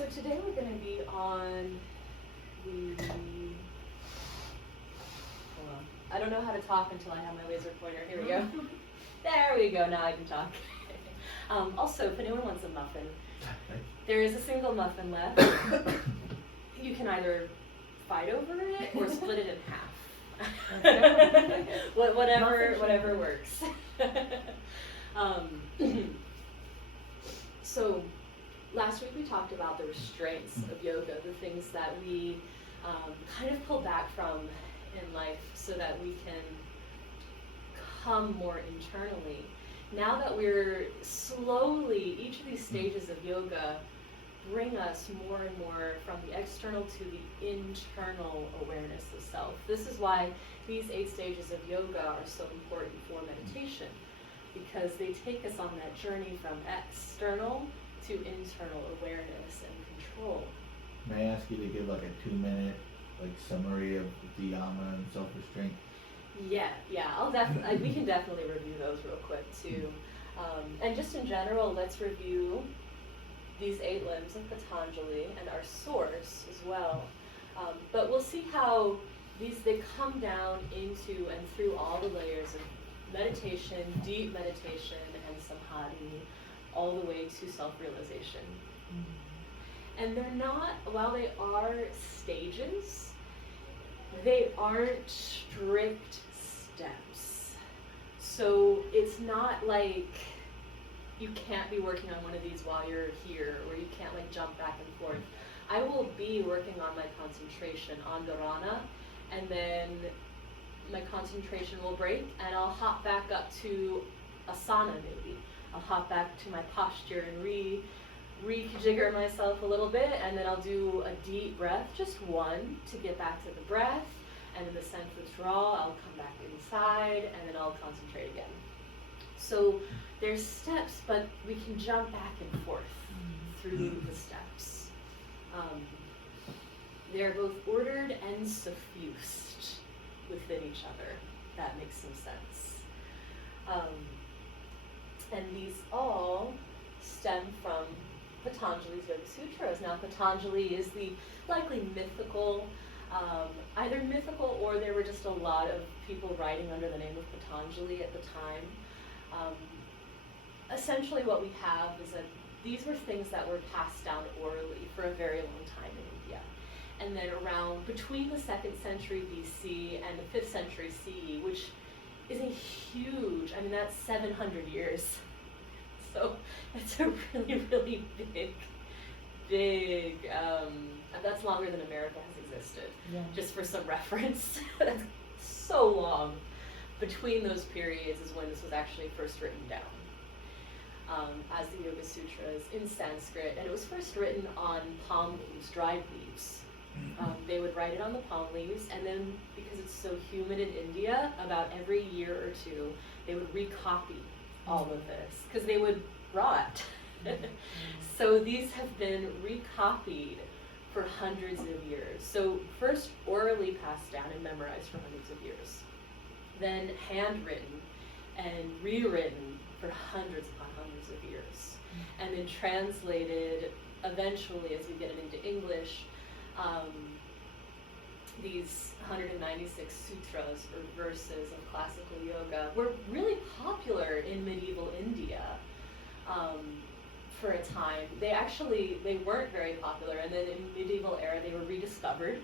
So today we're going to be on the, hold on, I don't know how to talk until I have my laser pointer. Here we go. There we go, now I can talk. Also, if anyone wants a muffin, there is a single muffin left. You can either fight over it or split it in half. Whatever works. So last week we talked about the restraints of yoga, the things that we kind of pull back from in life so that we can come more internally. Now that we're slowly, each of these stages of yoga bring us more and more from the external to the internal awareness of self. This is why these 8 stages of yoga are so important for meditation, because they take us on that journey from external to internal awareness and control. May I ask you to give like a 2-minute summary of Niyama and self-restraint? Yeah, I'll definitely. We can definitely review those real quick too. And just in general, let's review these 8 limbs of Patanjali and our source as well. But we'll see how they come down into and through all the layers of meditation, deep meditation, and samadhi, all the way to self-realization. And they're not, while they are stages, they aren't strict steps. So it's not like you can't be working on one of these while you're here, or you can't jump back and forth. I will be working on my concentration on dharana, and then my concentration will break, and I'll hop back up to asana maybe. I'll hop back to my posture and re-jigger myself a little bit, and then I'll do a deep breath, just one, to get back to the breath, and in the sense withdrawal, I'll come back inside, and then I'll concentrate again. So there's steps, but we can jump back and forth through the steps. They're both ordered and suffused within each other. That makes some sense. And these all stem from Patanjali's Yoga Sutras. Now, Patanjali is the likely mythical, either mythical or there were just a lot of people writing under the name of Patanjali at the time. Essentially what we have is that these were things that were passed down orally for a very long time in India. And then around between the 2nd century BC and the 5th century CE, which is a huge, that's 700 years. So it's a really, really big, that's longer than America has existed. Yeah. Just for some reference. That's so long. Between those periods is when this was actually first written down. As the Yoga Sutras in Sanskrit, and it was first written on palm leaves, dried leaves. They would write it on the palm leaves, and then because it's so humid in India, about every year or 2, they would recopy all of this, because they would rot. So these have been recopied for hundreds of years. So first orally passed down and memorized for hundreds of years, then handwritten and rewritten for hundreds upon hundreds of years, and then translated eventually as we get it into English. These 196 sutras or verses of classical yoga were really popular in medieval India for a time. They weren't very popular, and then in medieval era they were rediscovered.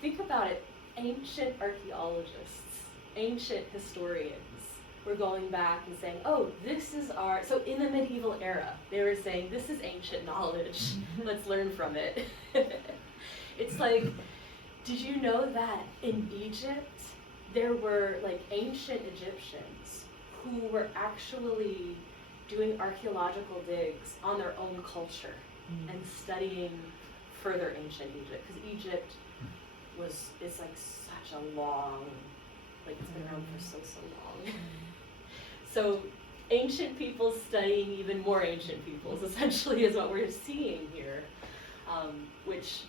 Think about it, ancient archaeologists, ancient historians were going back and saying, oh, this is so in the medieval era, they were saying, this is ancient knowledge, let's learn from it. It's like, did you know that in Egypt, there were ancient Egyptians who were actually doing archaeological digs on their own culture and studying further ancient Egypt? Because Egypt is such a long, it's been around for so long. So ancient people studying even more ancient peoples, essentially, is what we're seeing here, which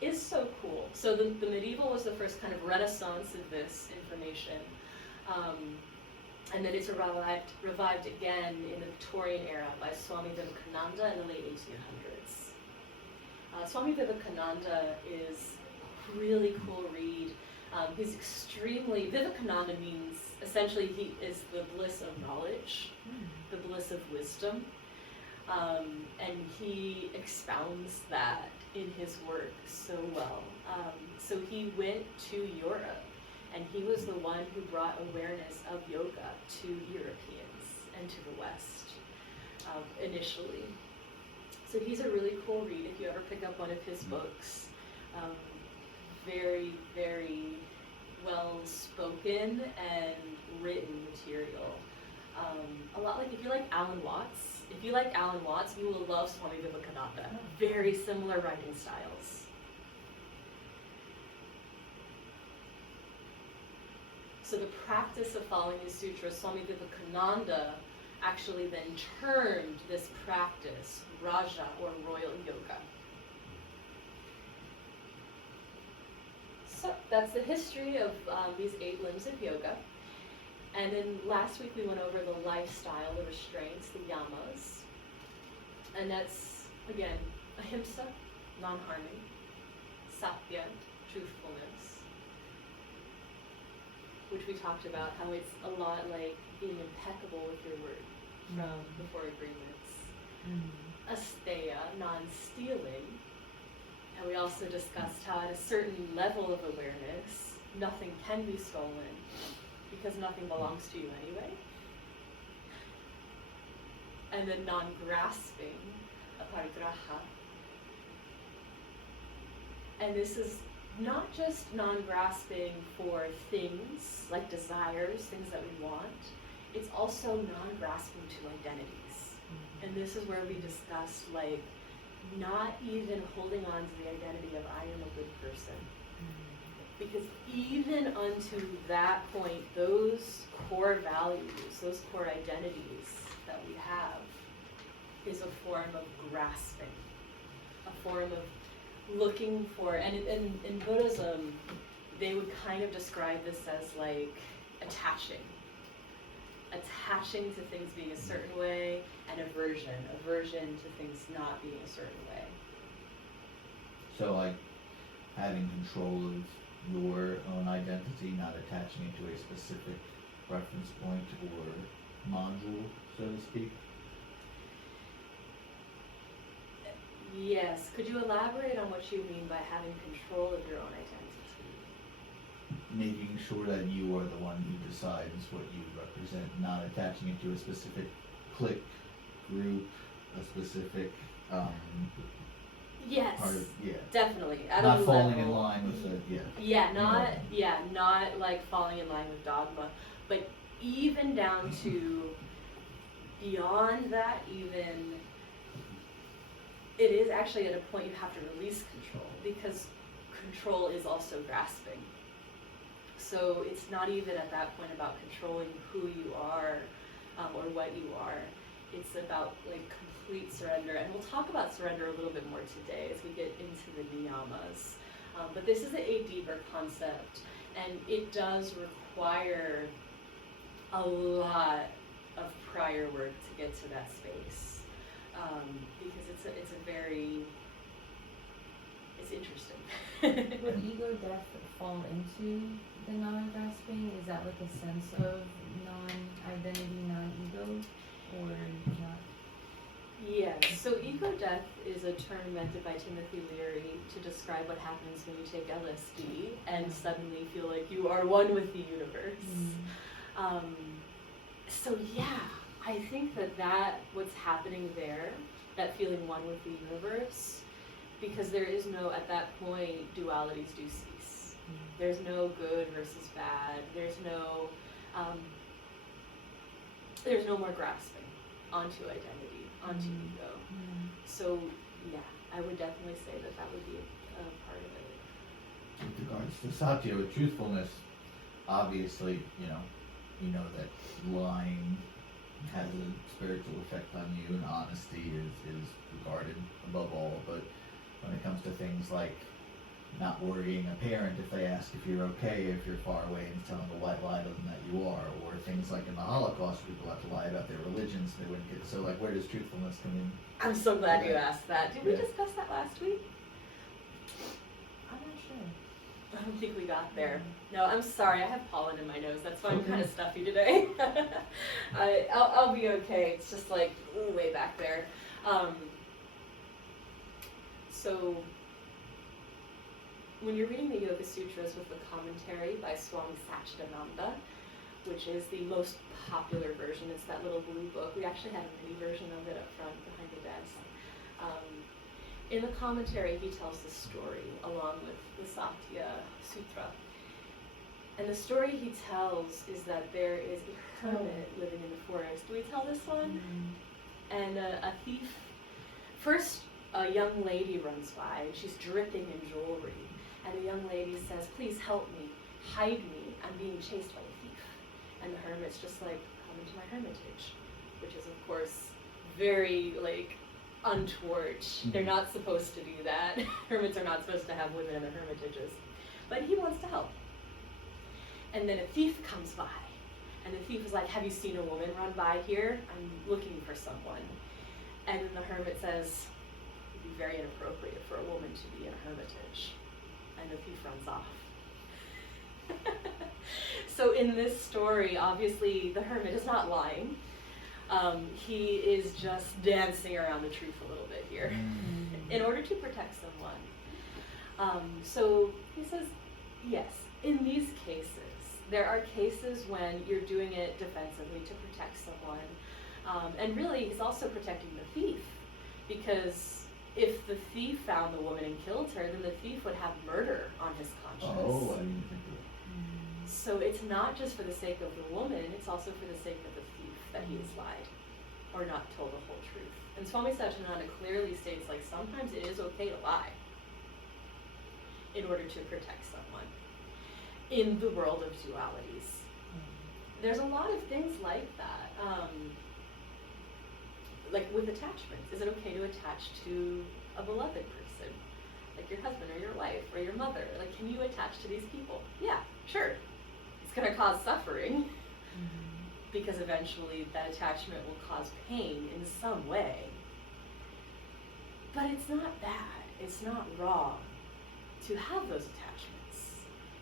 is so cool. So the medieval was the first kind of renaissance of this information. And then it's revived again in the Victorian era by Swami Vivekananda in the late 1800s. Swami Vivekananda is a really cool read. He's extremely, Vivekananda means, essentially he is the bliss of knowledge, the bliss of wisdom, and he expounds that in his work so well. So he went to Europe, and he was the one who brought awareness of yoga to Europeans and to the West initially. So he's a really cool read if you ever pick up one of his books. Very, very well spoken and written material. A lot like if you like Alan Watts, you will love Swami Vivekananda. Very similar writing styles. So the practice of following the sutras, Swami Vivekananda actually then termed this practice Raja or Royal Yoga. So that's the history of these 8 limbs of yoga. And then last week we went over the lifestyle, the restraints, the yamas. And that's, again, ahimsa, non-harming, satya, truthfulness, which we talked about how it's a lot like being impeccable with your word from the 4 agreements. Asteya, non-stealing. And we also discussed how at a certain level of awareness, nothing can be stolen because nothing belongs to you anyway. And then non-grasping, aparigraha. And this is not just non-grasping for things like desires, things that we want, it's also non-grasping to identities. And this is where we discussed like not even holding on to the identity of I am a good person. Because even unto that point, those core values, those core identities that we have is a form of grasping, a form of looking for, and in Buddhism, they would kind of describe this as like attaching to things being a certain way, and aversion to things not being a certain way. So like having control of your own identity, not attaching it to a specific reference point or module, so to speak. Yes. Could you elaborate on what you mean by having control of your own identity? Making sure that you are the one who decides what you represent, not attaching it to a specific clique, group, a specific yes, part of, definitely. At not a falling level, in line with it, not like falling in line with dogma, but even down to beyond that, even it is actually at a point you have to release control, because control is also grasping. So it's not even at that point about controlling who you are or what you are. It's about like complete surrender. And we'll talk about surrender a little bit more today as we get into the niyamas. But this is a deeper concept, and it does require a lot of prior work to get to that space, because it's interesting. Would ego death fall into the non-grasping? Is that like a sense of non-identity, non-ego, or not? Yes, so ego death is a term invented by Timothy Leary to describe what happens when you take LSD and suddenly feel like you are one with the universe. So yeah, I think that what's happening there, that feeling one with the universe, because there is no, at that point, dualities do cease. There's no good versus bad. There's no more grasping onto identity, onto ego. So yeah, I would definitely say that would be a part of it. With regards to satya, with truthfulness, obviously, you know that lying has a spiritual effect on you, and honesty is regarded above all. But when it comes to things like not worrying a parent if they ask if you're okay, if you're far away and telling a white lie to them that you are, or things like in the Holocaust, people have to lie about their religions, they wouldn't get. So like, where does truthfulness come in? I'm so glad you asked that. Did we discuss that last week? Sure. I don't think we got there. No, I'm sorry. I have pollen in my nose. That's why I'm kind of stuffy today. I'll be okay. It's just like way back there. So when you're reading the Yoga Sutras with the commentary by Swami Satchidananda, which is the most popular version, it's that little blue book. We actually have a mini version of it up front behind the desk. In the commentary, he tells the story along with the Satya Sutra. And the story he tells is that there is a hermit living in the forest. Do we tell this one? And a thief, first a young lady runs by and she's dripping in jewelry. And the young lady says, please help me, hide me, I'm being chased by a thief. And the hermit's just like, come into my hermitage, which is of course very like untoward. They're not supposed to do that. Hermits are not supposed to have women in their hermitages. But he wants to help. And then a thief comes by. And the thief is like, have you seen a woman run by here? I'm looking for someone. And then the hermit says, it would be very inappropriate for a woman to be in a hermitage. And the thief runs off. So in this story, obviously the hermit is not lying. He is just dancing around the truth a little bit here in order to protect someone. So he says, yes, in these cases, there are cases when you're doing it defensively to protect someone. And really, he's also protecting the thief, because if the thief found the woman and killed her, then the thief would have murder on his conscience. Oh, I didn't think of it. So it's not just for the sake of the woman, it's also for the sake of the thief that he has lied or not told the whole truth. And Swami Satchidananda clearly states, like, sometimes it is okay to lie in order to protect someone in the world of dualities. There's a lot of things like that. Like with attachments. Is it okay to attach to a beloved person? Like your husband or your wife or your mother? Like, can you attach to these people? Yeah, sure. It's going to cause suffering because eventually that attachment will cause pain in some way. But it's not bad. It's not wrong to have those attachments.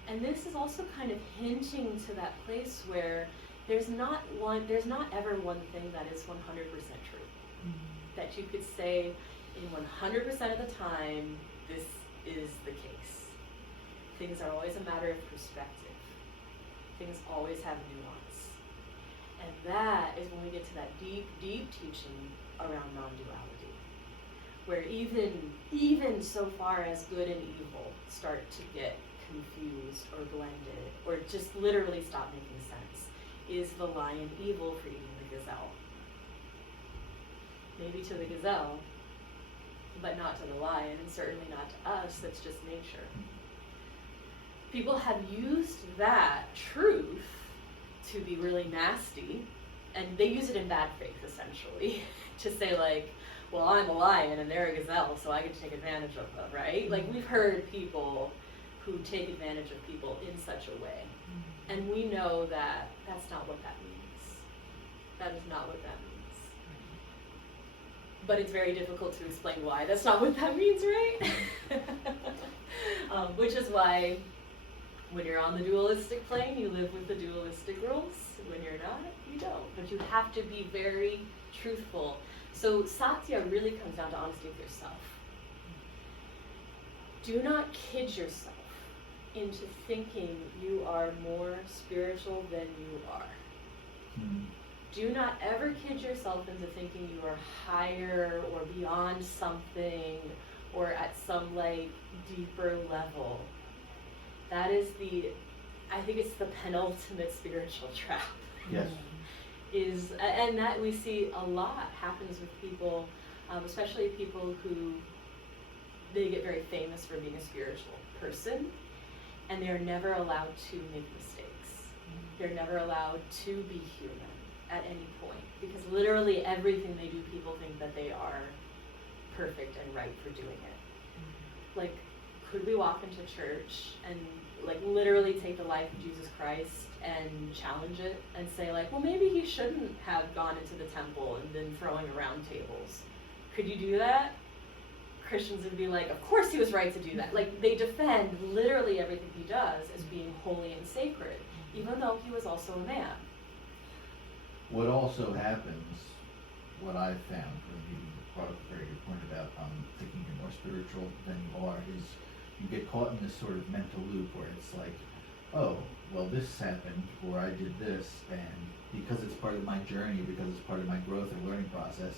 And this is also kind of hinting to that place where there's not ever one thing that is 100% true. That you could say in 100% of the time, this is the case. Things are always a matter of perspective. Things always have nuance. And that is when we get to that deep, deep teaching around non-duality, where even so far as good and evil start to get confused or blended, or just literally stop making sense. Is the lion evil for eating the gazelle? Maybe to the gazelle, but not to the lion, and certainly not to us. That's just nature. People have used that truth to be really nasty, and they use it in bad faith, essentially, to say, like, well, I'm a lion and they're a gazelle, so I get to take advantage of them, right? Like, we've heard people who take advantage of people in such a way. And we know that that's not what that means. That is not what that means. But it's very difficult to explain why that's not what that means, right? Which is why when you're on the dualistic plane, you live with the dualistic rules. When you're not, you don't. But you have to be very truthful. So satya really comes down to honesty with yourself. Do not kid yourself into thinking you are more spiritual than you are. Do not ever kid yourself into thinking you are higher or beyond something or at some like deeper level. That is I think it's the penultimate spiritual trap. Yes. And that we see a lot happens with people, especially people who they get very famous for being a spiritual person, and they are never allowed to make mistakes. They're never allowed to be human at any point, because literally everything they do, people think that they are perfect and right for doing it. Like, could we walk into church and like literally take the life of Jesus Christ and challenge it and say, like, well, maybe he shouldn't have gone into the temple and been throwing around tables? Could you do that? Christians would be like, of course he was right to do that. Like, they defend literally everything he does as being holy and sacred, even though he was also a man. What also happens, what I've found, when you brought up a very good point about thinking you're more spiritual than you are, is you get caught in this sort of mental loop where it's like, oh, well, this happened, or I did this, and because it's part of my journey, because it's part of my growth and learning process,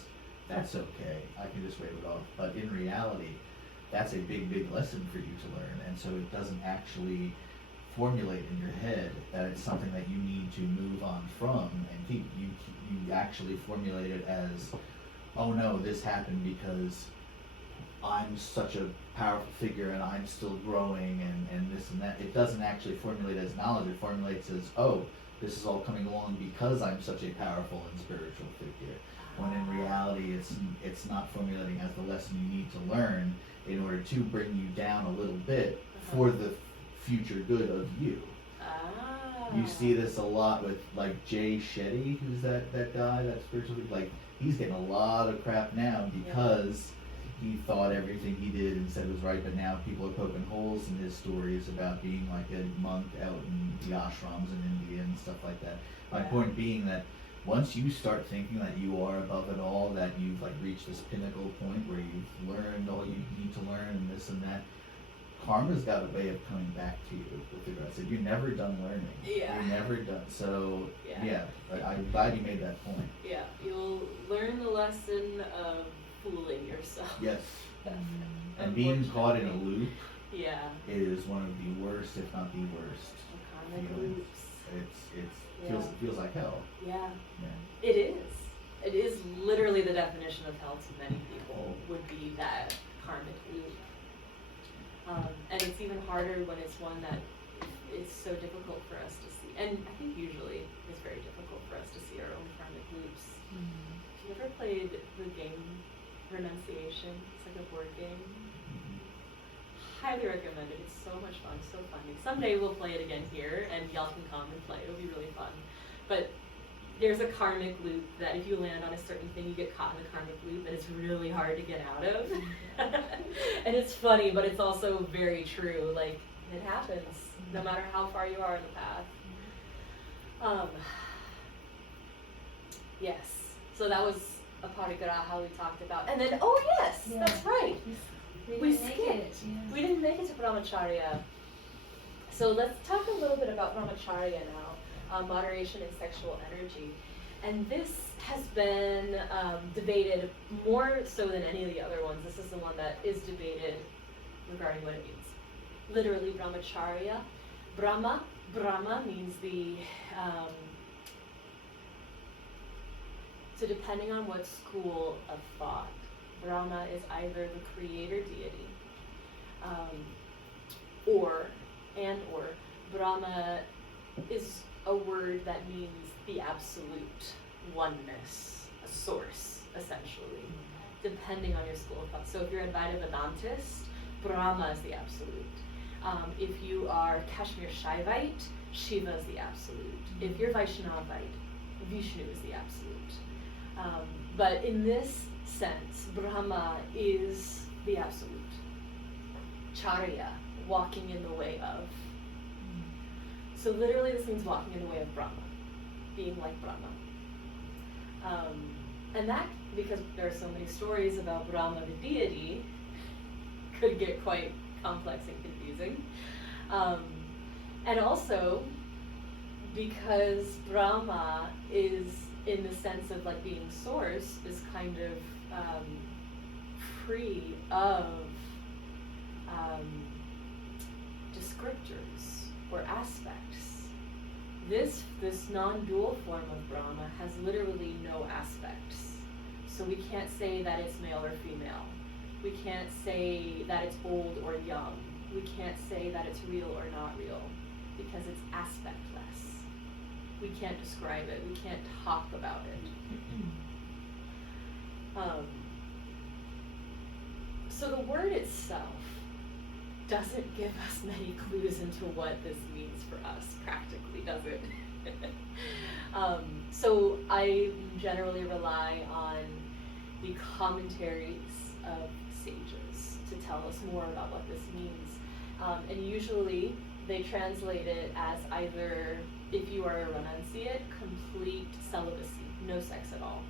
that's okay. I can just wave it off. But in reality, that's a big, big lesson for you to learn, and so it doesn't actually formulate in your head that it's something that you need to move on from and keep. You actually formulate it as, oh no, this happened because I'm such a powerful figure and I'm still growing and this and that. It doesn't actually formulate as knowledge. It formulates as, oh, this is all coming along because I'm such a powerful and spiritual figure. When in reality, it's not formulating as the lesson you need to learn in order to bring you down a little bit for the future good of you. You see this a lot with like Jay Shetty, who's that guy, that spiritual, like he's getting a lot of crap now because he thought everything he did and said was right, but now people are poking holes in his stories about being like a monk out in the ashrams in India and stuff like that. My point being that once you start thinking that you are above it all, that you've like reached this pinnacle point where you've learned all you need to learn and this and that, karma's got a way of coming back to you with regards to you're never done learning. Yeah. You're never done. So I'm glad you made that point. Yeah, you'll learn the lesson of fooling yourself. Yes. Definitely. And being caught in a loop is one of the worst, if not the worst. Karmic loops. It feels like hell. Yeah. Yeah. It is. It is literally the definition of hell to many people would be that karmic loop. And it's even harder when it's one that is so difficult for us to see. And I think usually it's very difficult for us to see our own karmic loops. Have you ever played the game Renunciation? It's like a board game. Highly recommend it. It's so much fun, so funny. Someday we'll play it again here and y'all can come and play. It'll be really fun. But there's a karmic loop that if you land on a certain thing, you get caught in the karmic loop and it's really hard to get out of. And it's funny, but it's also very true. Like, it happens no matter how far you are in the path. Yes. So that was a parigraha we talked about. And then, that's right. We skipped. We didn't make it to brahmacharya. So let's talk a little bit about brahmacharya now, moderation and sexual energy. And this has been debated more so than any of the other ones. This is the one that is debated regarding what it means. Literally, brahmacharya. Brahma means the, so depending on what school of thought, Brahma is either the creator deity, or Brahma is a word that means the absolute oneness, a source, essentially, depending on your school of thought. So if you're a Vedantist, Brahma is the absolute. If you are Kashmir Shaivite, Shiva is the absolute. If you're Vaishnavite, Vishnu is the absolute. But in this sense, Brahma is the absolute. Charya, walking in the way of. So literally this means walking in the way of Brahma, being like Brahma. And that, because there are so many stories about Brahma the deity, could get quite complex and confusing. And also, because Brahma is, in the sense of like being source, is kind of free of descriptors or aspects. This non-dual form of Brahma has literally no aspects. So we can't say that it's male or female. We can't say that it's old or young. We can't say that it's real or not real, because it's aspectless. We can't describe it. We can't talk about it. So the word itself doesn't give us many clues into what this means for us practically, does it? So I generally rely on the commentaries of sages to tell us more about what this means. And usually they translate it as either, if you are a renunciate, complete celibacy, no sex at all,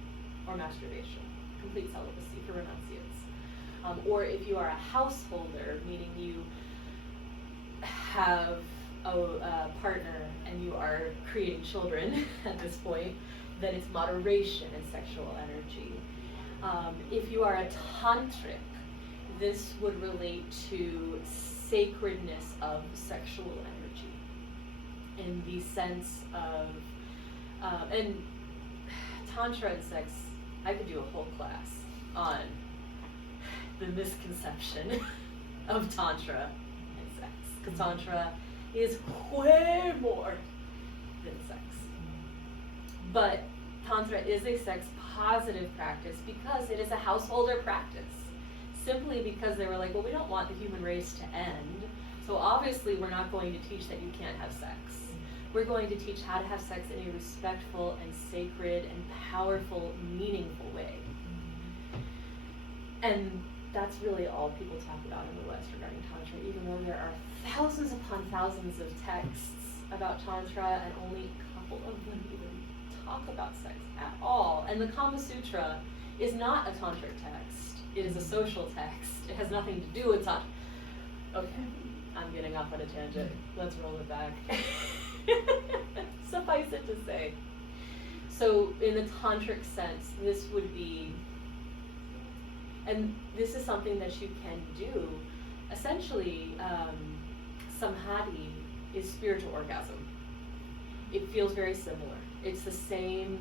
or masturbation, complete celibacy for renunciates. Or if you are a householder, meaning you have a partner and you are creating children at this point, then it's moderation in sexual energy. If you are a tantric, this would relate to sacredness of sexual energy in the sense of, and Tantra and sex, I could do a whole class on the misconception of Tantra and sex, because Tantra is way more than sex. But Tantra is a sex positive practice because it is a householder practice. Simply because they were like, well, we don't want the human race to end, so obviously we're not going to teach that you can't have sex. We're going to teach how to have sex in a respectful and sacred and powerful, meaningful way. And that's really all people talk about in the West regarding Tantra, even though there are thousands upon thousands of texts about Tantra, and only a couple of them even talk about sex at all. And the Kama Sutra is not a tantric text. It is a social text. It has nothing to do with Tantra. Okay, I'm getting off on a tangent. Let's roll it back. Suffice it to say. So in the tantric sense, this would be, and this is something that you can do. Essentially, samhati is spiritual orgasm. It feels very similar. It's the same,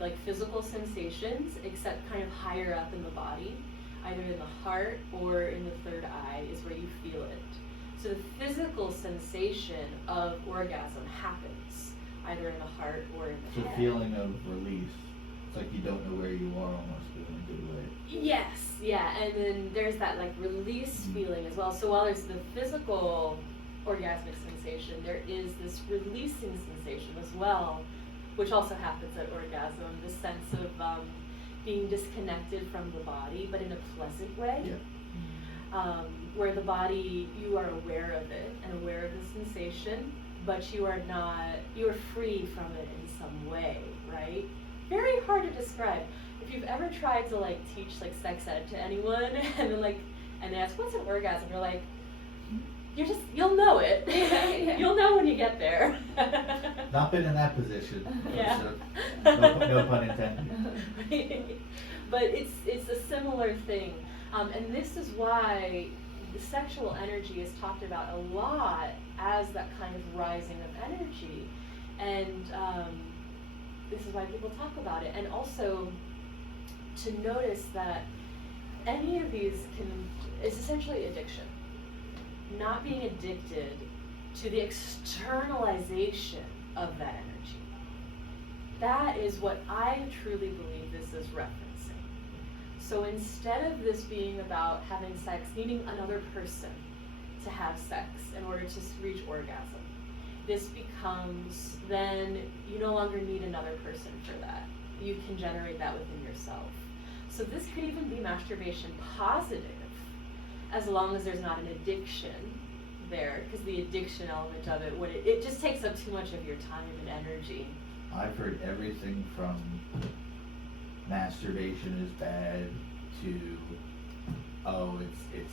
like, physical sensations, except kind of higher up in the body, either in the heart or in the third eye is where you feel it. So the physical sensation of orgasm happens either in the heart or in the It's head. a feeling of release. It's like you don't know where you are almost, but in a good way. Yes, yeah, and then there's that like release feeling as well. So while there's the physical orgasmic sensation, there is this releasing sensation as well, which also happens at orgasm, the sense of being disconnected from the body, but in a pleasant way. Yeah. Where the body, you are aware of it and aware of the sensation, but you are free from it in some way, right? Very hard to describe. If you've ever tried to like teach like sex ed to anyone and then and they ask, what's an orgasm? You're like, you'll know it. Yeah. You'll know when you get there. Not been in that position. Yeah. So, no pun intended. But it's a similar thing. And this is why the sexual energy is talked about a lot as that kind of rising of energy. And this is why people talk about it. And also to notice that any of these is essentially addiction. Not being addicted to the externalization of that energy. That is what I truly believe this is referencing. So instead of this being about having sex, needing another person to have sex in order to reach orgasm, this becomes, then you no longer need another person for that. You can generate that within yourself. So this could even be masturbation positive, as long as there's not an addiction there, because the addiction element of it just takes up too much of your time and energy. I've heard everything from masturbation is bad to, oh, it's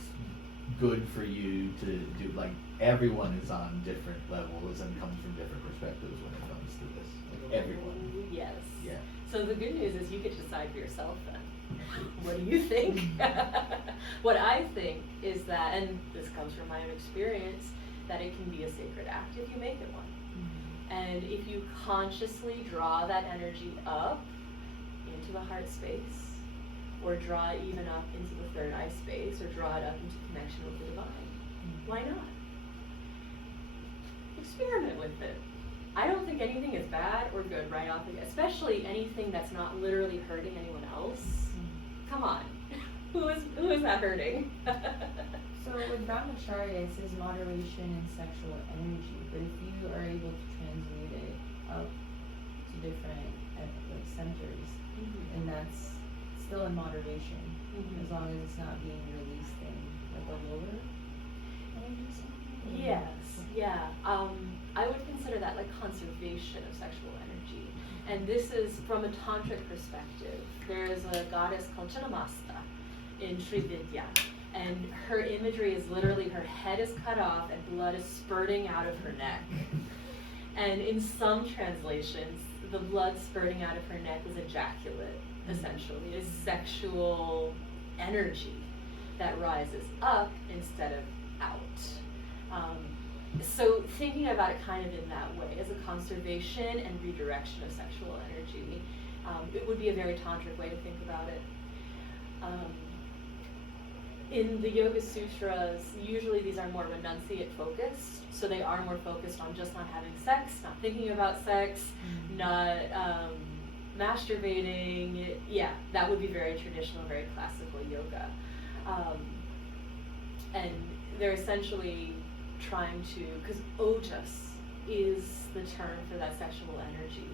good for you to do, like, everyone is on different levels and comes from different perspectives when it comes to this. Like, everyone. Yes. Yeah. So the good news is you get to decide for yourself then. What do you think? What I think is that, and this comes from my own experience, that it can be a sacred act if you make it one. And if you consciously draw that energy up into the heart space, or draw it even up into the third eye space, or draw it up into connection with the divine, why not? Experiment with it. I don't think anything is bad or good right off the bat, especially anything that's not literally hurting anyone else. Come on. Who is that hurting? So with Brahmacharya, it says moderation in sexual energy, but if you are able to transmute it up to different centers, and that's still in moderation, Mhm. as long as it's not being released in like a lower energy center? Yes, yeah. I would consider that like conservation of sexual energy. And this is from a tantric perspective. There's a goddess called Niyamas in Sri Vidya. And her imagery is literally her head is cut off and blood is spurting out of her neck. And in some translations, the blood spurting out of her neck is ejaculate, essentially. It is sexual energy that rises up instead of out. So thinking about it kind of in that way, as a conservation and redirection of sexual energy, it would be a very tantric way to think about it. In the Yoga Sutras, usually these are more renunciate focused, so they are more focused on just not having sex, not thinking about sex, not masturbating. Yeah, that would be very traditional, very classical yoga. And they're essentially trying to, because ojas is the term for that sexual energy,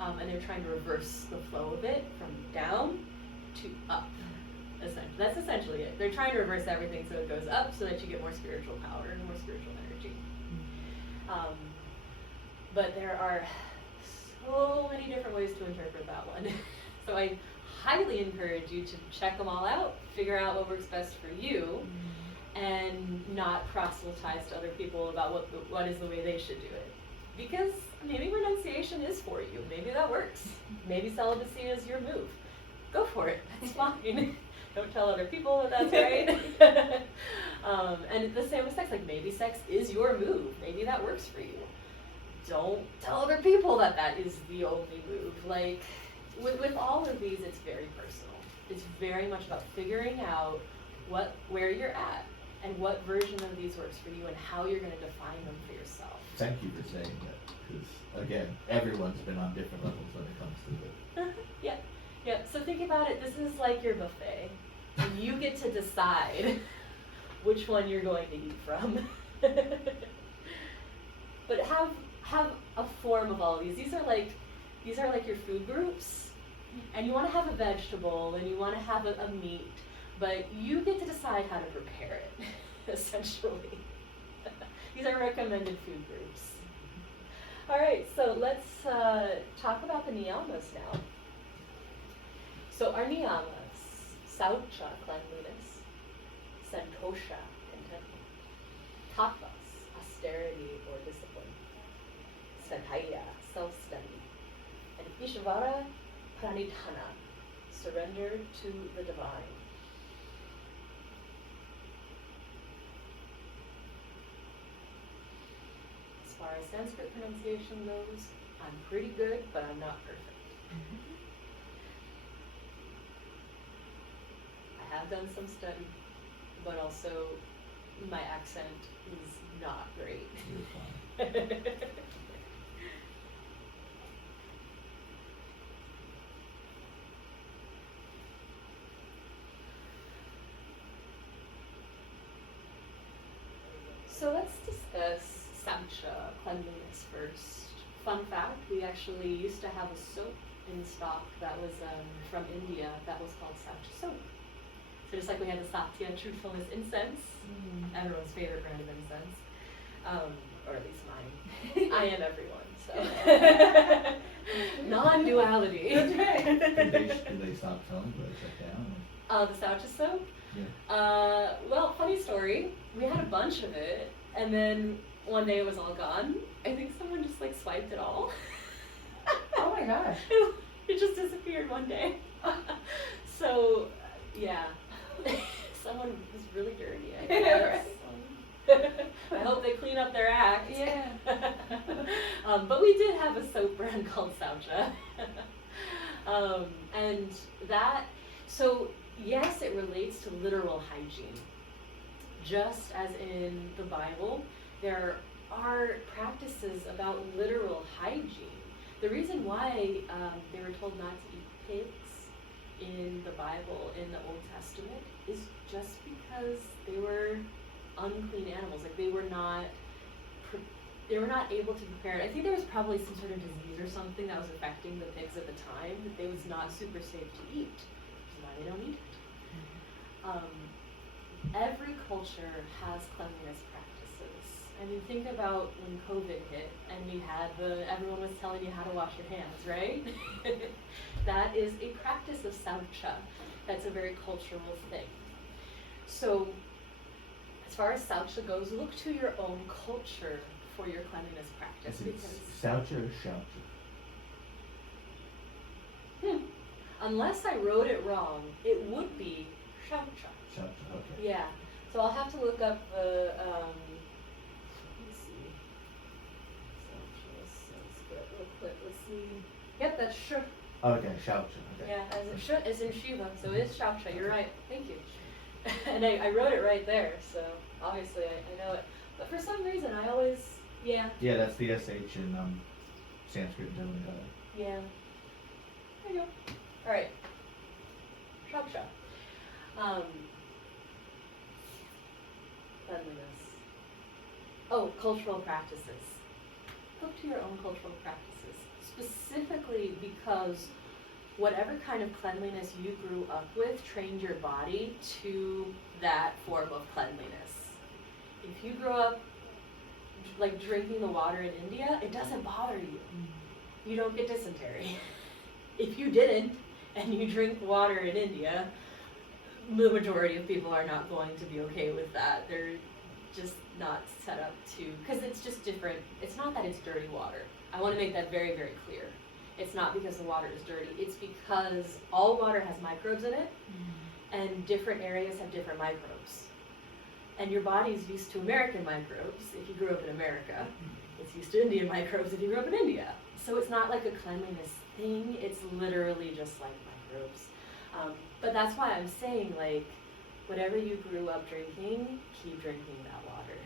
and they're trying to reverse the flow of it from down to up. That's essentially it. They're trying to reverse everything so it goes up so that you get more spiritual power and more spiritual energy. But there are so many different ways to interpret that one. So I highly encourage you to check them all out, figure out what works best for you, and not proselytize to other people about what is the way they should do it. Because maybe renunciation is for you. Maybe that works. Maybe celibacy is your move. Go for it. That's fine. Don't tell other people that that's right. And the same with sex. Like, maybe sex is your move. Maybe that works for you. Don't tell other people that that is the only move. Like, with all of these, it's very personal. It's very much about figuring out where you're at and what version of these works for you and how you're going to define them for yourself. Thank you for saying that, because again, everyone's been on different levels when it comes to it. Yeah. Yeah, so think about it, this is like your buffet. You get to decide which one you're going to eat from. But have a form of all of these. These are like your food groups. And you want to have a vegetable and you want to have a meat, but you get to decide how to prepare it, essentially. These are recommended food groups. All right, so let's talk about the niyamas now. So our niyamas: saucha, cleanliness; santosha, contentment; tapas, austerity or discipline; svadhyaya, self-study; and ishvara, pranidhana, surrender to the divine. As far as Sanskrit pronunciation goes, I'm pretty good, but I'm not perfect. I have done some study, but also my accent is not great. You're fine. So let's discuss saucha, cleanliness, first. Fun fact, we actually used to have a soap in stock that was from India that was called saucha soap. So just like we had the satya, truthfulness incense, everyone's favorite brand of incense, or at least mine. I am everyone, so. Non-duality. Did they stop selling? Did they shut down? The saucha soap? Yeah. Well, funny story. We had a bunch of it, and then one day it was all gone. I think someone just like swiped it all. Oh my gosh. It just disappeared one day. So, yeah. Someone was really dirty, I guess. I hope they clean up their act. Yeah. But we did have a soap brand called Saucha. And that, so yes, it relates to literal hygiene. Just as in the Bible, there are practices about literal hygiene. The reason why they were told not to eat pigs in the Bible, in the Old Testament, is just because they were unclean animals. Like they were not able to prepare it. I think there was probably some sort of disease or something that was affecting the pigs at the time that it was not super safe to eat, which is why they don't need it. Every culture has cleanliness practices. I mean, think about when COVID hit and you had everyone was telling you how to wash your hands, right? That is a practice of saucha. That's a very cultural thing. So, as far as saucha goes, look to your own culture for your cleanliness practice. Is it saucha or shaucha? Unless I wrote it wrong, it would be shaucha. Shaucha, okay. Yeah. So I'll have to look up the, let me see. Sanskrit real quick. Let's see. Yep, that's sh. Okay, shaucha, okay. Yeah, as in Shiva. So it is shaucha. You're right. Thank you. And I wrote it right there. So obviously I know it. But for some reason I always, yeah. Yeah, that's the SH in Sanskrit and Telugu. Yeah. There you go. All right. Shaucha. Cleanliness. Oh, cultural practices. Look to your own cultural practices. Specifically because whatever kind of cleanliness you grew up with trained your body to that form of cleanliness. If you grew up like drinking the water in India, it doesn't bother you. You don't get dysentery. If you didn't, and you drink water in India, the majority of people are not going to be okay with that. They're just not set up to, because it's just different. It's not that it's dirty water. I want to make that very, very clear. It's not because the water is dirty. It's because all water has microbes in it, and different areas have different microbes. And your body's used to American microbes if you grew up in America. It's used to Indian microbes if you grew up in India. So it's not like a cleanliness thing. It's literally just like microbes. But that's why I'm saying, like, whatever you grew up drinking, keep drinking that water.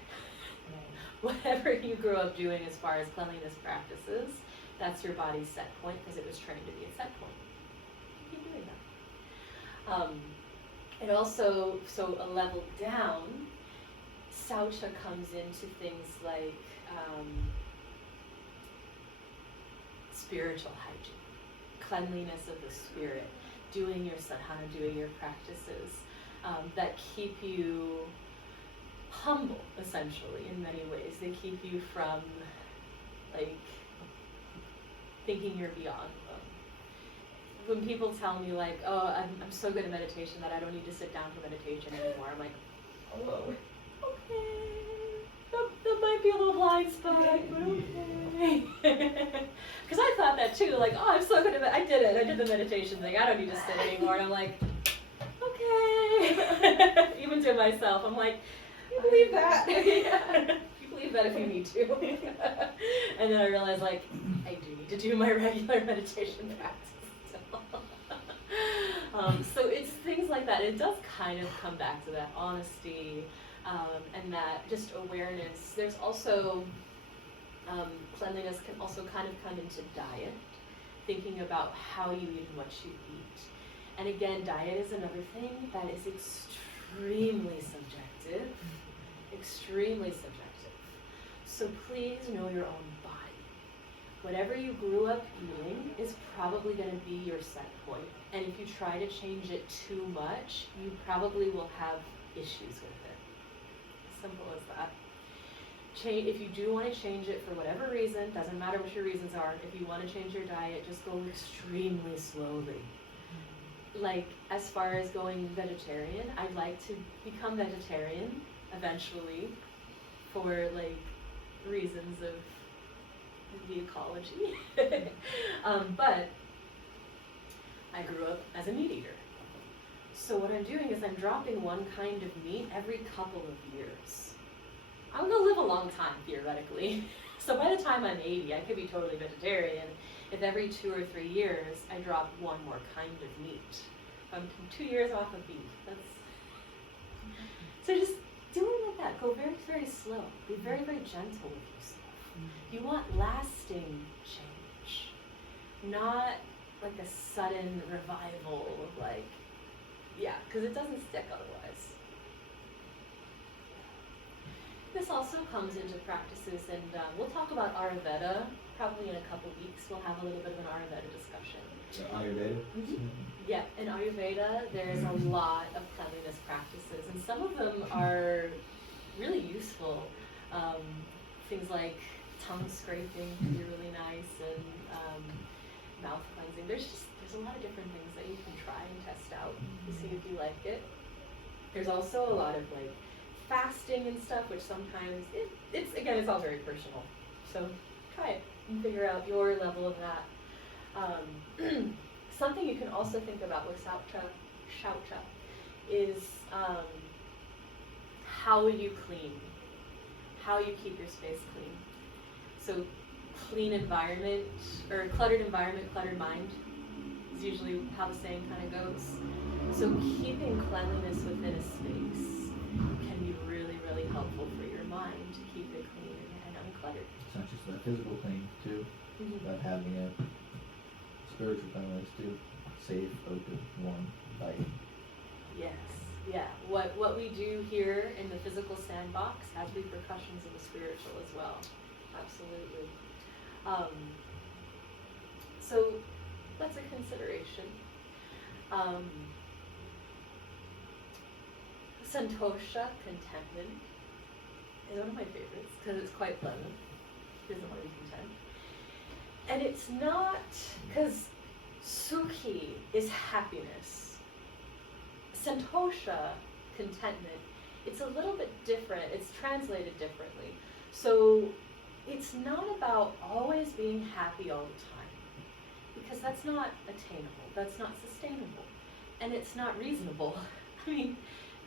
Whatever you grew up doing as far as cleanliness practices, that's your body's set point because it was trained to be a set point. Keep doing that. It also, so a level down, saucha comes into things like spiritual hygiene, cleanliness of the spirit, doing your sadhana, doing your practices that keep you humble, essentially, in many ways. They keep you from, like, thinking you're beyond them. When people tell me, like, oh, I'm so good at meditation that I don't need to sit down for meditation anymore, I'm like, oh, okay. That might be a little blind spot, but okay. Because I thought that too, like, oh, I'm so good at I did it. I did the meditation thing. I don't need to sit anymore. And I'm like, okay. Even to myself, I'm like, you believe that? Yeah. You believe that if you need to. And then I realized, like, I do need to do my regular meditation practice. So it's things like that. It does kind of come back to that honesty. And that just awareness. There's also, cleanliness can also kind of come into diet, thinking about how you eat and what you eat. And again, diet is another thing that is extremely subjective, extremely subjective. So please know your own body. Whatever you grew up eating is probably going to be your set point. And if you try to change it too much, you probably will have issues with it. Simple as that. If you do want to change it for whatever reason, doesn't matter what your reasons are, if you want to change your diet, just go extremely slowly. Like, as far as going vegetarian, I'd like to become vegetarian eventually for, like, reasons of the ecology. But I grew up as a meat eater. So what I'm doing is I'm dropping one kind of meat every couple of years. I'm going to live a long time, theoretically. So by the time I'm 80, I could be totally vegetarian if every 2 or 3 years I drop one more kind of meat. I'm 2 years off of beef. So just do it like that. Go very, very slow. Be very, very gentle with yourself. You want lasting change, not like a sudden revival of, like, yeah, because it doesn't stick otherwise. This also comes into practices, and we'll talk about Ayurveda probably in a couple weeks. We'll have a little bit of an Ayurveda discussion. So Ayurveda? Mm-hmm. Yeah, and Ayurveda, there's a lot of cleanliness practices, and some of them are really useful. Things like tongue scraping can be really nice, and mouth cleansing. There's a lot of different things that you can try and test out to see if you like it. There's also a lot of like fasting and stuff, which sometimes it's all very personal. So try it and figure out your level of that. Something you can also think about with shaucha is how you clean, how you keep your space clean. So clean environment, or cluttered environment, cluttered mind is usually how the saying kind of goes. So keeping cleanliness within a space can be really, really helpful for your mind to keep it clean and uncluttered. It's not just about physical clean too, about having a spiritual cleanliness too. Safe, open, warm, light. Yes, yeah. What we do here in the physical sandbox has repercussions in the spiritual as well. Absolutely. So that's a consideration. Santosha, contentment, is one of my favorites because it's quite pleasant. He doesn't want to be content. And it's not, because sukhi is happiness. Santosha, contentment, it's a little bit different. It's translated differently. So it's not about always being happy all the time, because that's not attainable, that's not sustainable, and it's not reasonable. I mean,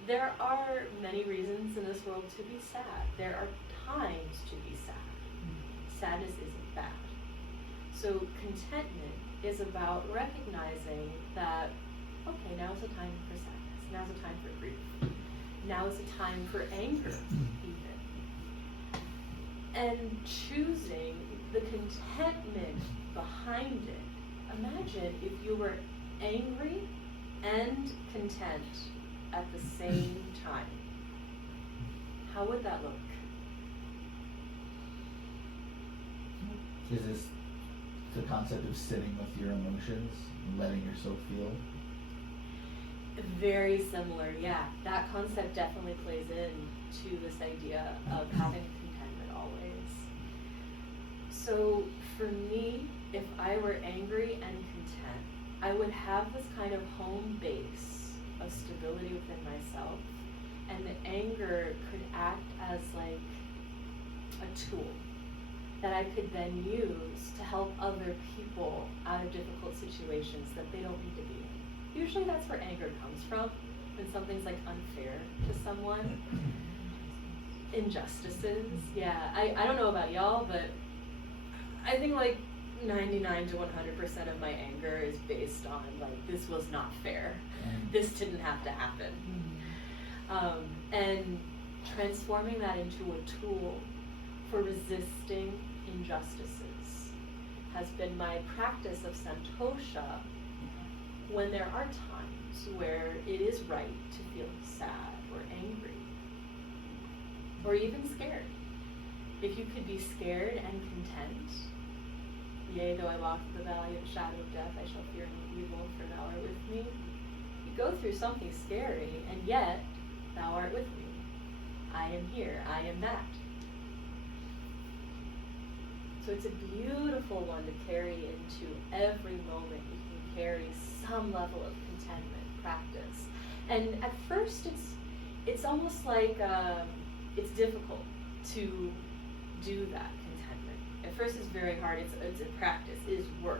there are many reasons in this world to be sad. There are times to be sad. Sadness isn't bad. So contentment is about recognizing that, okay, now is a time for sadness, now is a time for grief, now is a time for anger even. And choosing the contentment behind it. Imagine if you were angry and content at the same time. How would that look? Is this the concept of sitting with your emotions and letting yourself feel? Very similar, yeah. That concept definitely plays into this idea of having contentment always. So for me, if I were angry and content, I would have this kind of home base of stability within myself, and the anger could act as like a tool that I could then use to help other people out of difficult situations that they don't need to be in. Usually that's where anger comes from, when something's like unfair to someone. Injustices, yeah. I don't know about y'all, but I think like 99 to 100% of my anger is based on like, this was not fair. This didn't have to happen. And transforming that into a tool for resisting injustices has been my practice of santosha when there are times where it is right to feel sad or angry or even scared. If you could be scared and content, yea, though I walk through the valley of the shadow of death, I shall fear no evil, for thou art with me. You go through something scary, and yet thou art with me. I am here, I am that. So it's a beautiful one to carry into every moment. You can carry some level of contentment practice. And at first it's almost like it's difficult to do that contentment. At first it's very hard, it's a practice, it is work.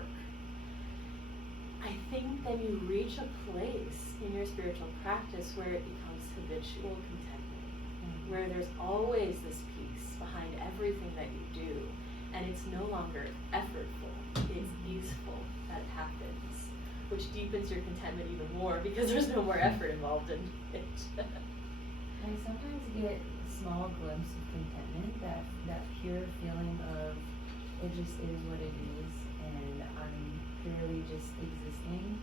I think then you reach a place in your spiritual practice where it becomes habitual contentment, where there's always this peace behind everything that you do. And it's no longer effortful, it's easeful that it happens, which deepens your contentment even more because there's no more effort involved in it. I sometimes get small glimpses of contentment, that pure feeling of it just is what it is, and I'm purely just existing.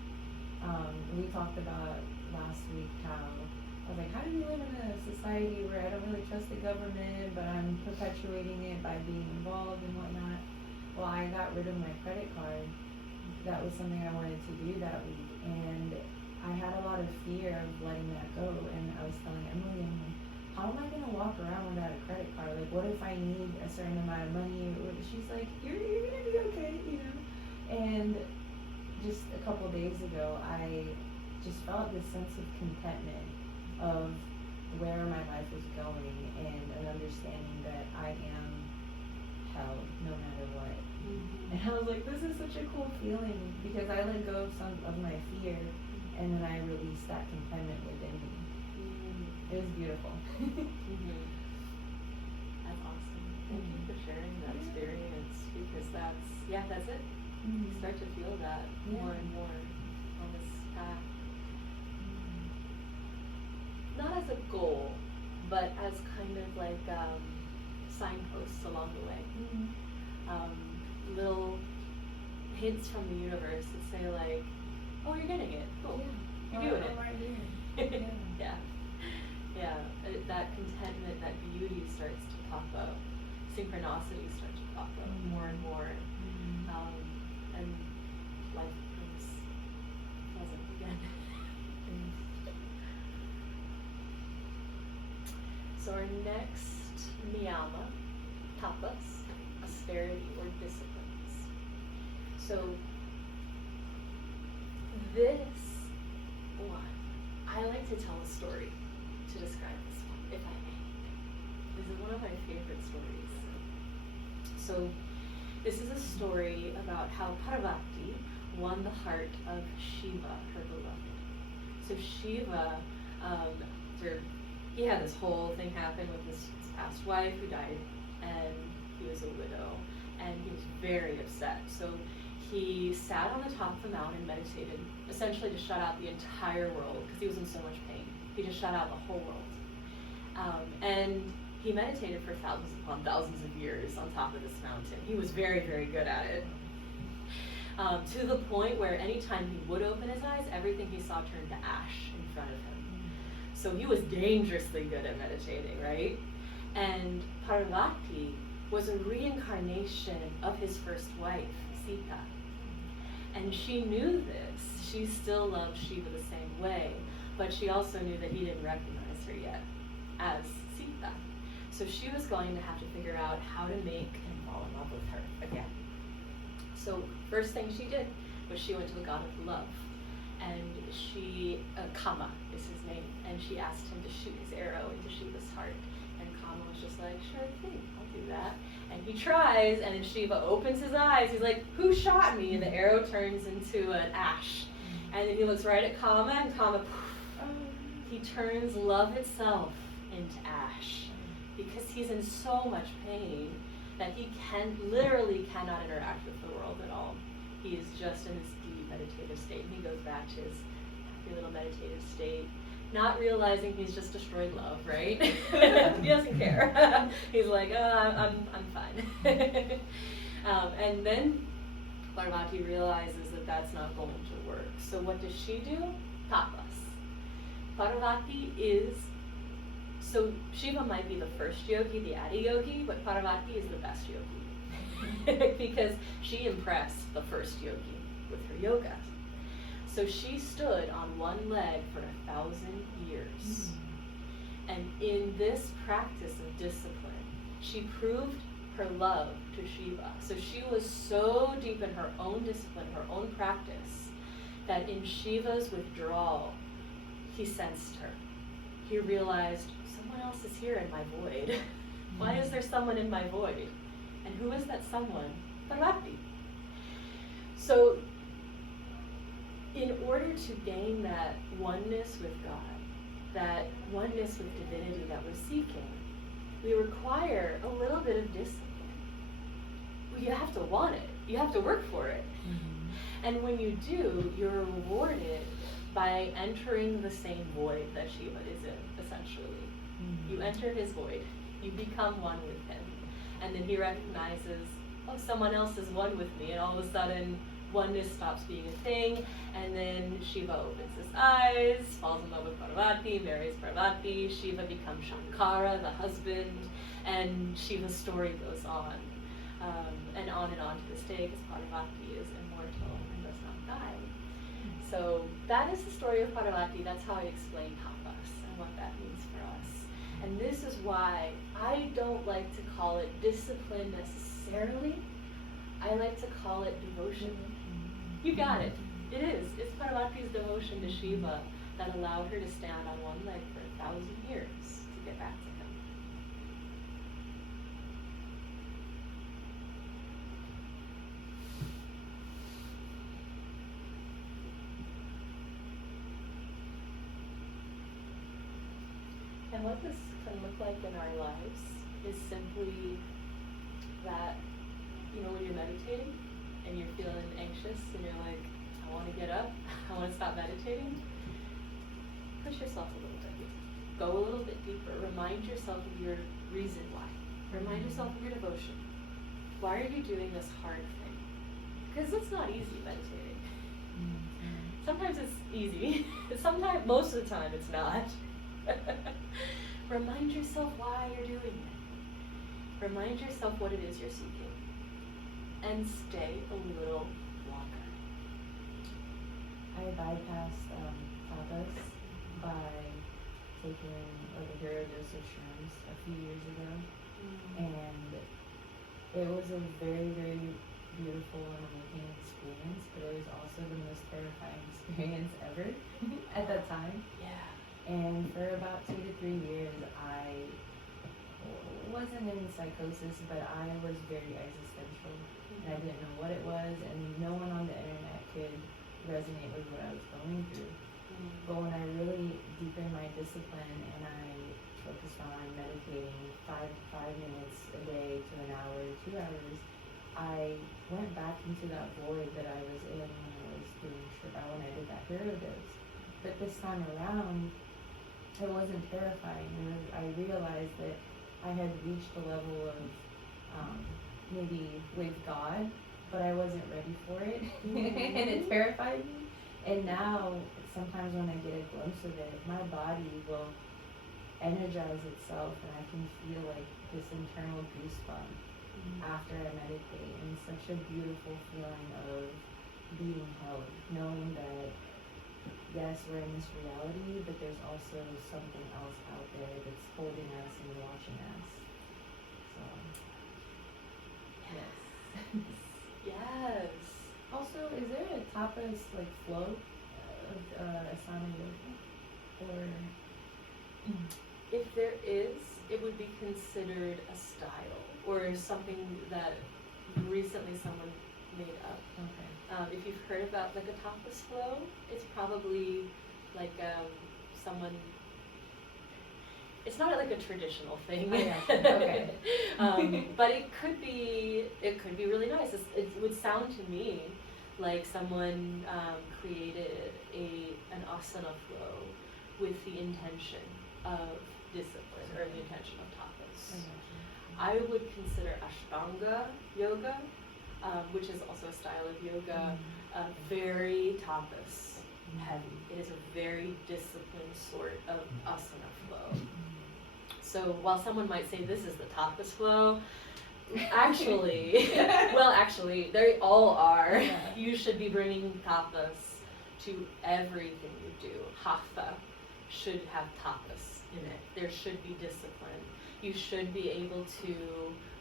We talked about last week how I was like, how do we live in a society where I don't really trust the government, but I'm perpetuating it by being involved and whatnot? Well, I got rid of my credit card. That was something I wanted to do that week, and the fear of letting that go. And I was telling Emily, I'm like, how am I gonna walk around without a credit card? Like, what if I need a certain amount of money? She's like, you're gonna be okay, you know. And just a couple days ago, I just felt this sense of contentment of where my life was going, and an understanding that I am held no matter what. And I was like, this is such a cool feeling, because I let go of some of my fear, and then I released that contentment within me. It was beautiful. That's awesome. Thank you for sharing that experience, because that's it. You start to feel that more and more on this path. Not as a goal, but as kind of like signposts along the way. Little hints from the universe that say like, oh, you're getting it. Cool. You're doing it. Right here. Yeah. That contentment, that beauty starts to pop up. Synchronicities start to pop up more and more. And life becomes pleasant again. So our next niyama, tapas, austerity or disciplines. So this one, I like to tell a story to describe this one, if I may. This is one of my favorite stories. So this is a story about how Parvati won the heart of Shiva, her beloved. So Shiva, he had this whole thing happen with his past wife who died, and he was a widow, and he was very upset. So he sat on the top of the mountain and meditated, essentially to shut out the entire world, because he was in so much pain. He just shut out the whole world. And he meditated for thousands upon thousands of years on top of this mountain. He was very, very good at it. To the point where anytime he would open his eyes, everything he saw turned to ash in front of him. So he was dangerously good at meditating, right? And Parvati was a reincarnation of his first wife, Sita. And she knew this. She still loved Shiva the same way, but she also knew that he didn't recognize her yet as Sita. So she was going to have to figure out how to make him fall in love with her again. So first thing she did was she went to the god of love, and Kama is his name, and she asked him to shoot his arrow into Shiva's heart. And Kama was just like, sure thing, I'll do that. And he tries, and then Shiva opens his eyes. He's like, who shot me? And the arrow turns into an ash. And then he looks right at Kama, and Kama, he turns love itself into ash, because he's in so much pain that he literally cannot interact with the world at all. He is just in this deep meditative state, and he goes back to his happy little meditative state, not realizing he's just destroyed love, right? He doesn't care. He's like, I'm fine. And then Parvati realizes that that's not going to work. So what does she do? Tapas. Parvati so Shiva might be the first yogi, the Adi yogi, but Parvati is the best yogi. Because she impressed the first yogi with her yoga. So she stood on one leg for 1,000 years. And in this practice of discipline, she proved her love to Shiva. So she was so deep in her own discipline, her own practice, that in Shiva's withdrawal, he sensed her. He realized, someone else is here in my void. Why is there someone in my void? And who is that someone? Parvati. So in order to gain that oneness with God, that oneness with divinity that we're seeking, we require a little bit of discipline. You have to want it. You have to work for it. And when you do, you're rewarded by entering the same void that Shiva is in, essentially. You enter his void. You become one with him. And then he recognizes, oh, someone else is one with me. And all of a sudden, oneness stops being a thing. And then Shiva opens his eyes, falls in love with Parvati, marries Parvati. Shiva becomes Shankara, the husband. And Shiva's story goes on. And on to this day, because Parvati is immortal and does not die. So that is the story of Parvati. That's how I explain tapas and what that means for us. And this is why I don't like to call it discipline necessarily. I like to call it devotion. You got it. It is. It's Parvati's devotion to Shiva that allowed her to stand on one leg for 1,000 years to get back to him. And what this can look like in our lives is simply that, when you're meditating and you're feeling anxious and you're like, I want to get up, I want to stop meditating, push yourself a little bit. Go a little bit deeper. Remind yourself of your reason why. Remind yourself of your devotion. Why are you doing this hard thing? Because it's not easy meditating. Sometimes it's easy. Sometimes, most of the time, it's not. Remind yourself why you're doing it. Remind yourself what it is you're seeking. And stay a little longer. I bypassed tapas by taking like a hero dose of shrooms a few years ago. And it was a very, very beautiful and awakening experience, but it was also the most terrifying experience ever at that time. Yeah. And for about 2 to 3 years, I wasn't in psychosis, but I was very existential. And I didn't know what it was, and no one on the internet could resonate with what I was going through. But when I really deepened my discipline and I focused on meditating 5 minutes a day to an hour, 2 hours, I went back into that void that I was in when I was doing when I did that hero dose. But this time around, it wasn't terrifying. I realized that I had reached a level of maybe with God, but I wasn't ready for it, and it terrified me. And now, sometimes when I get a glimpse of it, my body will energize itself, and I can feel like this internal goosebump after I meditate, and it's such a beautiful feeling of being held, knowing that yes, we're in this reality, but there's also something else out there that's holding us and watching us. So, yes. Yes. Also, is there a tapas like flow of asana yoga, or If there is, it would be considered a style or something that recently someone made up. okay? If you've heard about like a tapas flow, it's probably like someone. It's not like a traditional thing. I gotcha. Okay. But it could be really nice. It would sound to me like someone created an asana flow with the intention of discipline or the intention of tapas. I would consider Ashtanga yoga, which is also a style of yoga, very tapas heavy. It is a very disciplined sort of asana flow. So while someone might say this is the tapas flow, actually, they all are. Yeah. You should be bringing tapas to everything you do. Hatha should have tapas in it. There should be discipline. You should be able to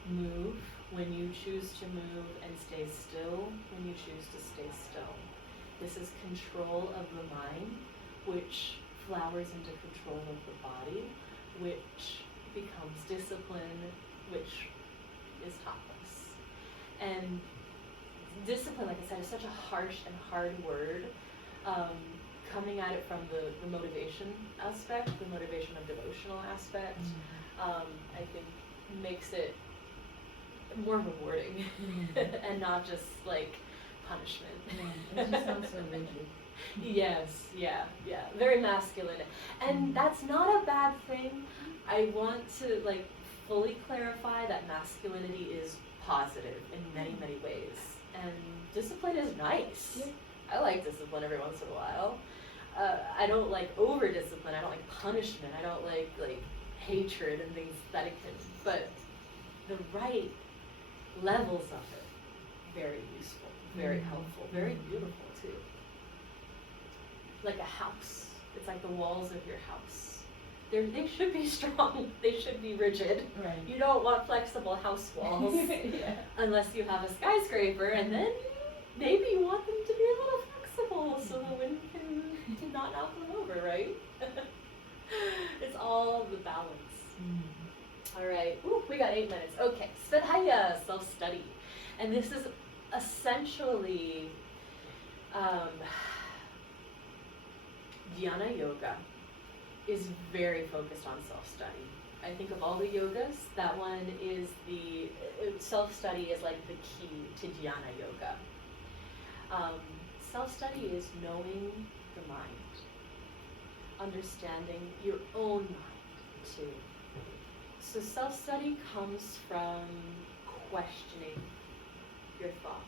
move when you choose to move and stay still when you choose to stay still. This is control of the mind, which flowers into control of the body, which becomes discipline, which is tapas. And discipline, like I said, is such a harsh and hard word. Coming at it from the motivation aspect, the motivation of devotional aspect, I think makes it more rewarding and not just like punishment. It just sounds so rigid. Yes, yeah, very masculine. And that's not a bad thing. I want to like fully clarify that masculinity is positive in many, many ways. And discipline is nice. Yeah. I like discipline every once in a while. I don't like over discipline. I don't like punishment. I don't like hatred and things that it can. But the right levels of it, very useful, very helpful, very beautiful too. like a house. It's like the walls of your house. They should be strong. They should be rigid. Right. You don't want flexible house walls Yeah. unless you have a skyscraper, and then maybe you want them to be a little flexible so the wind can not knock them over, right? It's all the balance. All right. Ooh, we got 8 minutes. Okay. Svadhyaya, self-study. And this is essentially dhyana yoga is very focused on self-study. I think of all the yogas, that one is the self-study is like the key to dhyana yoga. Self-study is knowing the mind, understanding your own mind too. So self-study comes from questioning your thoughts.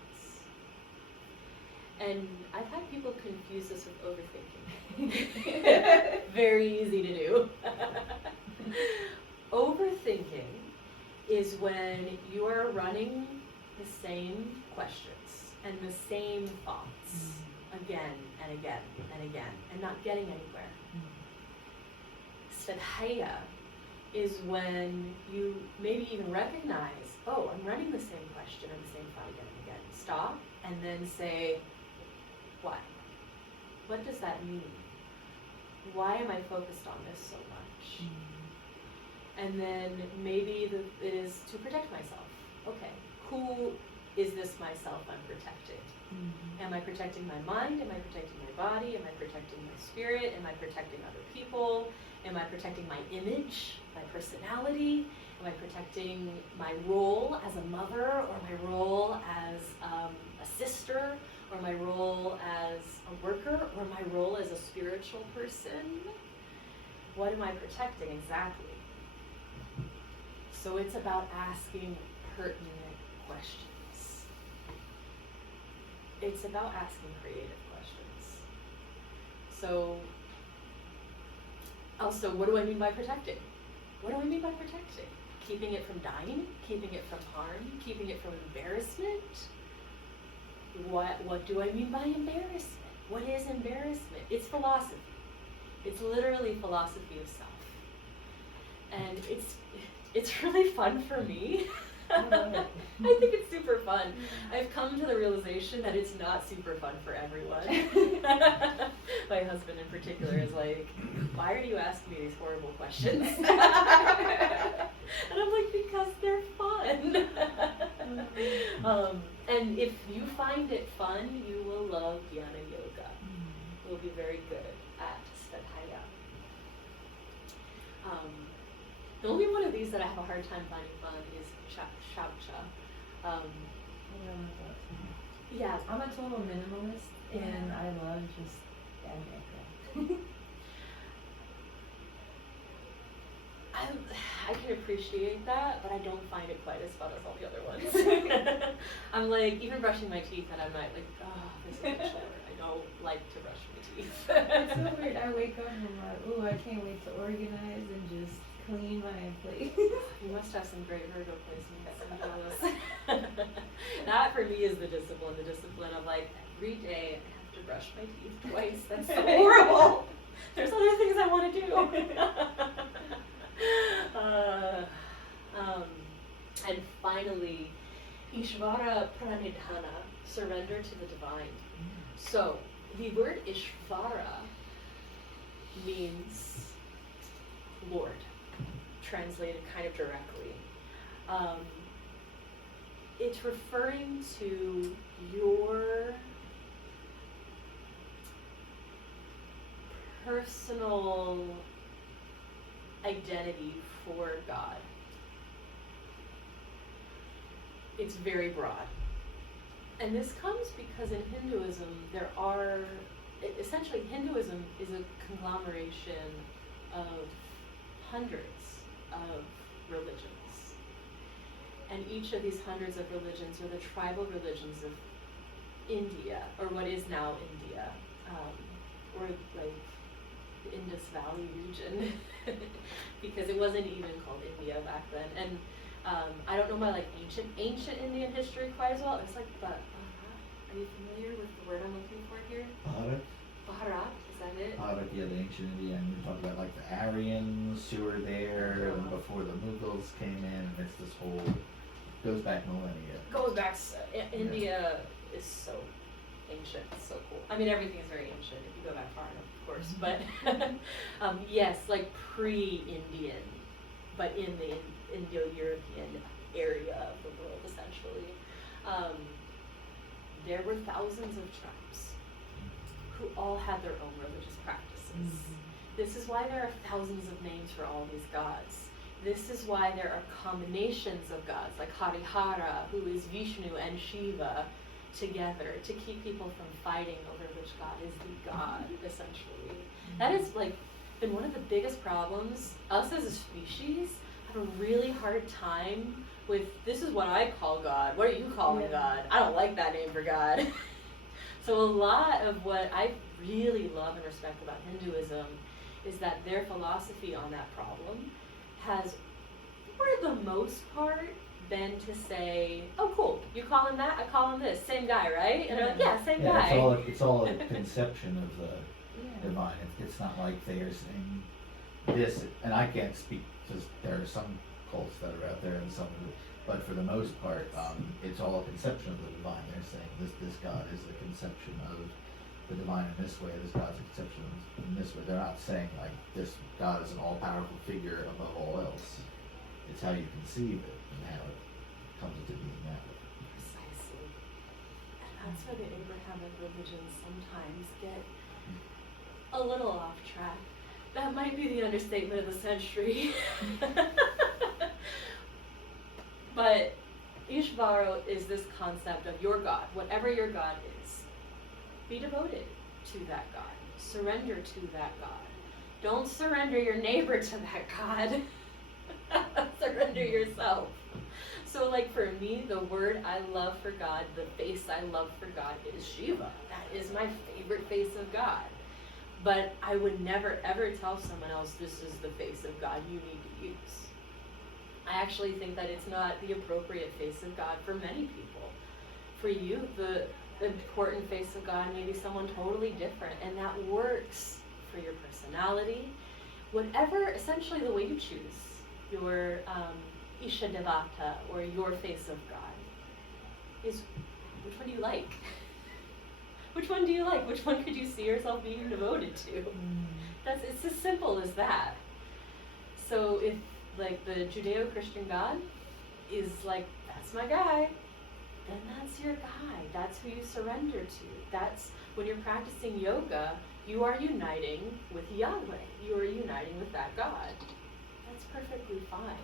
And I've had people confuse this with overthinking. Very easy to do. Overthinking is when you are running the same questions and the same thoughts again and again and again and not getting anywhere. Svadhyaya is when you maybe even recognize, oh, I'm running the same question and the same thought again and again. Stop and then say, what? What does that mean? Why am I focused on this so much? And then maybe it is to protect myself. Okay, who is this myself I'm protecting? Am I protecting my mind? Am I protecting my body? Am I protecting my spirit? Am I protecting other people? Am I protecting my image, my personality? Am I protecting my role as a mother, or my role as a sister, or my role as a worker, or my role as a spiritual person? What am I protecting exactly? So it's about asking pertinent questions. It's about asking creative questions. So also, what do I mean by protecting? What do I mean by protecting? Keeping it from dying? Keeping it from harm? Keeping it from embarrassment? What do I mean by embarrassment? What is embarrassment? It's philosophy. It's literally philosophy of self. And it's really fun for me. I love it. I think it's super fun. I've come to the realization that it's not super fun for everyone. My husband in particular is like, why are you asking me these horrible questions? And I'm like, because they're fun. And if you find it fun, you will love dhyana yoga. You'll be very good at Svadhyaya. The only one of these that I have a hard time finding fun is Shaucha. Yeah. I'm a total minimalist, and I love just I can appreciate that, but I don't find it quite as fun as all the other ones. I'm like, even brushing my teeth, and I'm like, oh, this is a chore. I don't like to brush my teeth. It's so weird. I wake up and I'm like, ooh, I can't wait to organize and just clean my place. You must have some great Virgo placements. I'm jealous. That for me is the discipline of like, every day I have to brush my teeth twice. That's so horrible. There's other things I want to do. And finally, Ishvara Pranidhana, surrender to the divine. So the word Ishvara means Lord, translated kind of directly. It's referring to your personal identity for God. It's very broad. And this comes because in Hinduism, essentially Hinduism is a conglomeration of hundreds of religions. And each of these hundreds of religions are the tribal religions of India, or what is now India, or like the Indus Valley region, because it wasn't even called India back then. And I don't know my like ancient Indian history quite as well. It's like the Bharat. Are you familiar with the word I'm looking for here? Bharat? Bharat. Is that it? Yeah, the ancient Indian. We talked about like the Aryans who were there and before the Mughals came in, and it's this whole goes back millennia. Goes back. India is so ancient. It's so cool. I mean, everything is very ancient if you go back far enough, of course. But yes, like pre-Indian, but in the Indo-European area of the world, essentially. There were thousands of tribes who all had their own religious practices. This is why there are thousands of names for all these gods. This is why there are combinations of gods, like Harihara, who is Vishnu and Shiva together, to keep people from fighting over which god is the god, essentially. That has like been one of the biggest problems. Us as a species have a really hard time with, this is what I call God, what are you calling God? I don't like that name for God. So a lot of what I really love and respect about Hinduism is that their philosophy on that problem has, for the most part, been to say, oh cool, you call him that, I call him this, same guy, right? And they're like, yeah, same guy. It's all a conception of the divine. It's not like they are saying this, and I can't speak because there are some cults that are out there and some of it, but for the most part, it's all a conception of the divine. They're saying this God is the conception of the divine in this way, this God's a conception in this way. They're not saying like this God is an all-powerful figure above all else. It's how you conceive it and how it comes into being that way. Precisely. And that's where the Abrahamic religions sometimes get a little off track. That might be the understatement of the century. But Ishvara is this concept of your God, whatever your God is. Be devoted to that God. Surrender to that God. Don't surrender your neighbor to that God. Surrender yourself. So like for me, the word I love for God, the face I love for God is Shiva. That is my favorite face of God. But I would never ever tell someone else this is the face of God you need to use. I actually think that it's not the appropriate face of God for many people. For you, the important face of God may be someone totally different, and that works for your personality. Whatever, essentially the way you choose your Isha Devata, or your face of God, is which one do you like? Which one do you like? Which one could you see yourself being devoted to? It's as simple as that. So if like the Judeo-Christian God is like, that's my guy, then that's your guy. That's who you surrender to. That's when you're practicing yoga, you are uniting with Yahweh. You are uniting with that God. That's perfectly fine.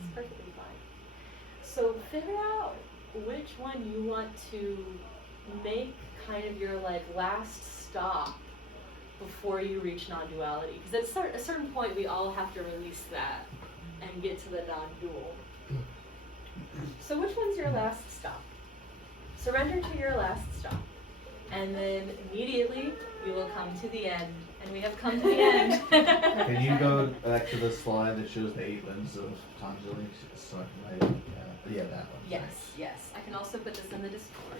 It's perfectly fine. So figure out which one you want to make kind of your like last stop before you reach non-duality. Because at a certain point we all have to release that and get to the non-dual. So which one's your last stop? Surrender to your last stop. And then immediately you will come to the end. And we have come to the end. Can you go back to the slide that shows the 8 limbs of Patanjali? So I can write, yeah, that one. Yes. I can also put this in the Discord.